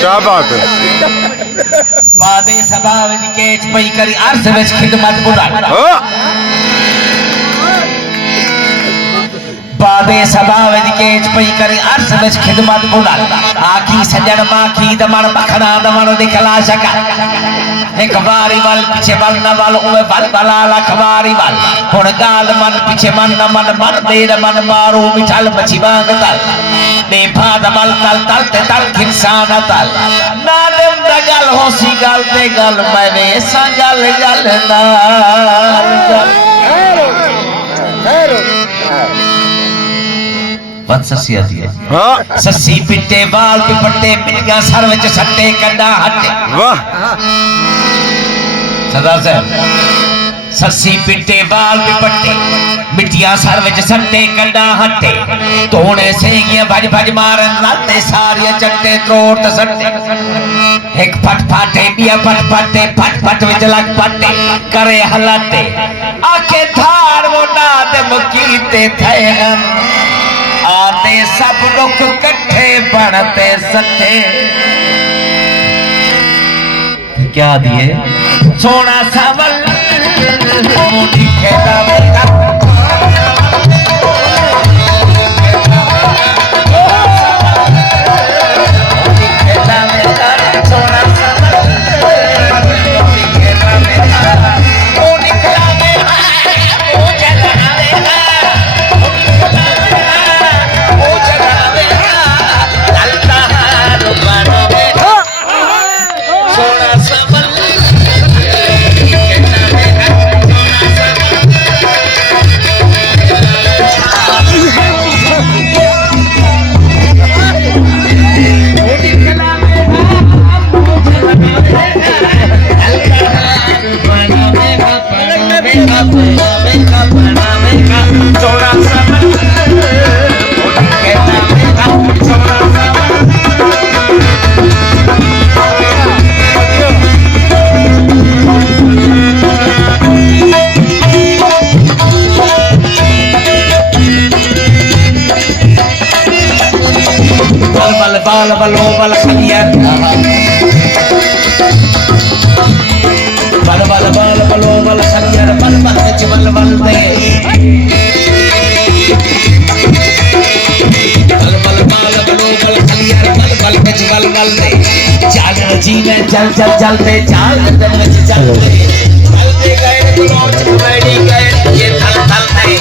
क्या बात है। बादे सभा के पई करी अर्थ विच खिदमत बुरा बादे सभा के पई करी अर्थ विच खिदमत बुरा आखी सजन माखी दमन बखना दमन दिखला शका एक बारी वाल पीछे बल न वाल ओए बल बला लखबारी वाल हुन गाल मन पीछे मन न मन मन देर मन मारो मिठल मछी बांग तल ने भाद बल तल तल ते तल खिरसान तल ना देम दगल होसी गल ते गल मैं संगल गल ना बस ससी आती है ससी पिटे बाल पिपटे मिलगा सर विच सट्टे कंडा हटे वाह सदा से ससी पिटे बाल पिपटे मिटिया सर विच सट्टे कंडा हटे तोड़े सेगियां भज भज मारन लाते सारिया चट्टे त्रोट सट्टे एक फट फाटे बिया फट फाटे फट फट विच लग पटे करे हलाटे आखे धार वो नाद मुकीते थे आते सब दुख कट्ठे बनते सट्टे क्या दिए सोना सावल मोटी खेता मेरा सोना सावल मोटी खेता मेरा वो निकला मेरा वो जला मेरा वो जला मेरा चलता हार बनो मेरा सोना सावल बाल बलो बल खलियर बल बल बाल बलो बल खलियर बल बल चिवल बल दे बल बल बाल बलो बल खलियर बल बल चिवल बल दे चाल जी में चल चल चलते चाल अंदर में चलते चलते गए गुलोच बैठी गए ये थल थल नहीं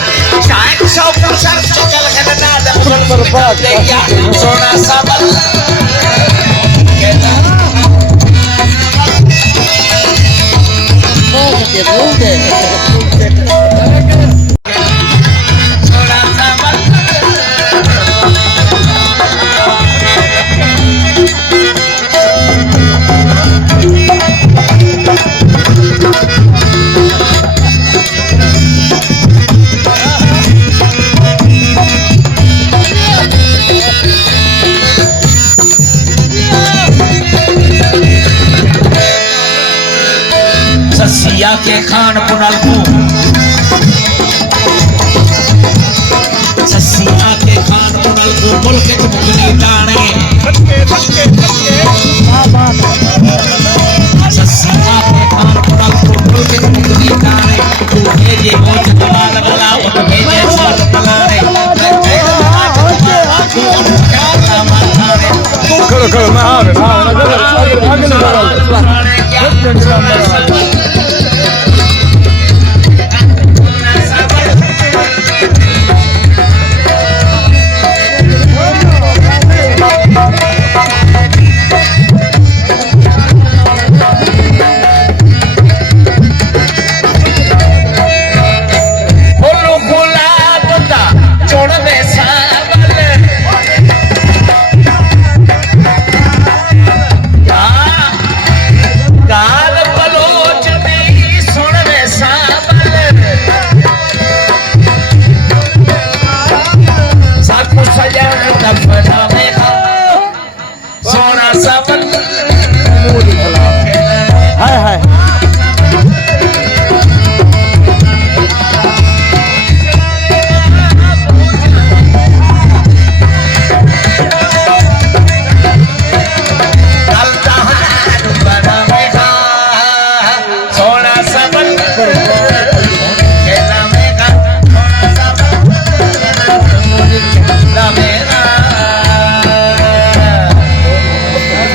शायद सौ पुरुषर चल खतना दम बर्बाद ले गया सोना सावल ससिया के खान पुनल को ससिया के खान पुनल को मुल्क के मुकनी दाने ससिया के खान पुनल को मुल्क के मुकनी दाने तू मेरे मोच दला लगा उठ मेरे साथ पलाने करो करो मैं आगे सोना सावल